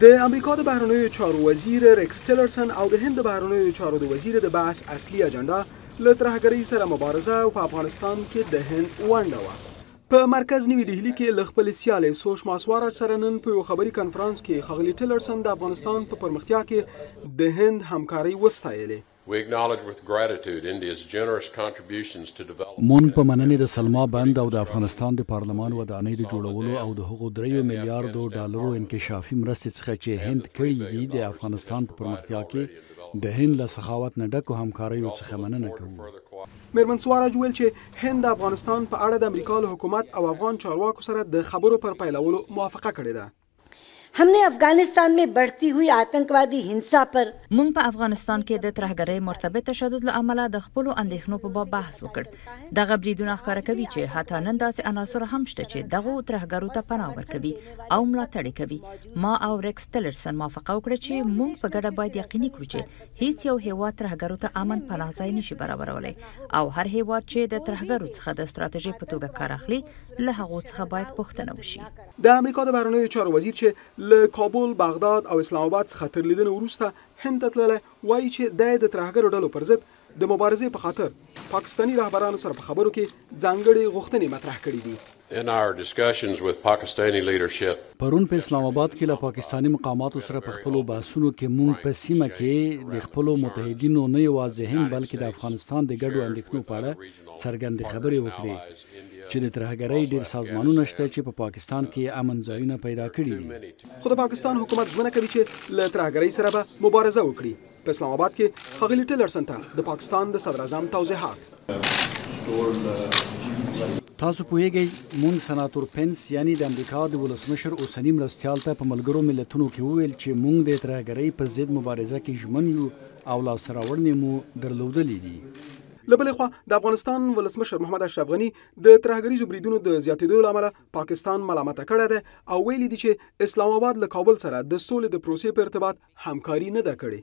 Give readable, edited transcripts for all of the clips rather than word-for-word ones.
د امریکا د بهرنیو چارو وزیر ریکس ټیلرسن او د هند د بهرنیو چارو د وزیر د بحث اصلي اجنډا له ترهګرۍ سره مبارزه او په افغانستان کې د هند ونډه وه. په مرکز نوي ډهلي کې له خپل سیالې سوشما سوارچ سره نن په یو خبري کنفرانس کې ښاغلي ټیلرسن د افغانستان په پرمختیا کې د هند همکاري وستایلې. مونږ په مننې د سلما بند او د افغانستان د پارلمان ودانۍ د جوړولو او د هغو 3 میلیارډو ډالرو انکشافي مرستې څخه چې هند کړي دي د افغانستان په پرمختیا کې د هند له سخاوت نه ډکو همکاریو څخه مننه کوو. میرمن سوارچ ویل چې هند د افغانستان په اړه د امریکا له حکومت او افغان چارواکو سره د خبرو پر پیلولو موافقه کړې ده. हमने अफगानिस्तान में बढ़ती हुई आतंकवादी हिंसा पर مونږ په افغانستان کې د ترهګرۍ مرتبط تشدد له امله د خپل اندېښنو په باب بحث وکړ. دغه بریدونه ښکاره کوي چې حتی نن داسې عناصر هم شته چې دغه ترهګرو ته پناه ورکوي او ملاتړ کوي. ما او ریکس ټیلرسن موافقه وکړه چې مونږ په ګډه باید یقیني کړو چې هیڅ یو هیواد ترهګرو ته امن پناه ځای نشي برابرولای او هر هیواد چې د ترهګرو څخه د ستراتیژۍ په توګه کار اخلي له هغو څخه باید پوښتنه وشي. د امریکا د بهرنیو چارو وزیر چې له کابل، بغداد او اسلام آباد څخه تر لیدنې وروسته هند ته تللی وایي چې د ترهګرو ډلو پر ضد د مبارزې په خاطر پاکستاني رهبرانو سره په خبرو کې ځانګړې غوښتنې مطرح کړې دي. پرون په اسلام آباد کې له پاکستاني مقاماتو سره په خپلو بحثونو کې مونږ په سیمه کې د خپلو متحدینو نه یوازې هند بلکې د افغانستان د ګډو اندېښنو په اړه څرګندې خبرې وکړې چې د ترهګرۍ ډېر سازمانونه شته چې په پاکستان کې امن ځایونه پیدا کړي دي. خو د پاکستان حکومت ژمنه کوي چې له ترهګرۍ سره به مبارزه وکړي. په اسلام آباد کې ښاغلي ټیلرسن ته د پاکستان د صدر اعظم توضیحات. تاسو پوهیږئ مونږ سناتور پنس یعنی د امریکا د ولسمشر اوسنی مرستیال ته په ملګرو ملتونو کې وویل چې مونږ د ترهګرۍ په ضد مبارزه کې ژمن یو او لاسته راوړنې مو درلودلې دي. له بلې خوا د افغانستان ولسمشر محمد اشرف غني د ترهګریزو بریدونو د زیاتېدو له امله پاکستان ملامته کړی دی او ویلي دي چې اسلام آباد له کابل سره د سولې د پروسې په ارتباط همکاري نه ده کړې.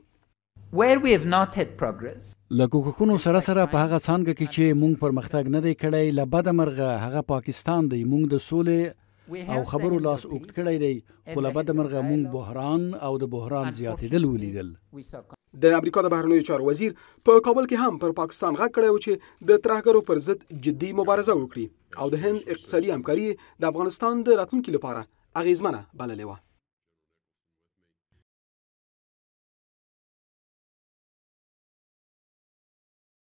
Where we have not had progress. له کوښښونو سره په هغه څانګه کې چې مونږ پرمختګ نه دی کړی له بده مرغه هغه پاکستان دی. مونږ د سولې او خبرو لاس اوږد کړی دی خو له بده مرغه مونږ بحران او د بحران زیاتېدل ولیدل. د امریکا د بهرنیو چارو وزیر په کابل کې هم پر پاکستان غږ کړی و چې د ترهګرو پر ضد جدي مبارزه وکړي او د هند اقتصادي همکاري د افغانستان د راتلونکي لپاره اغیزمنه بللې وه.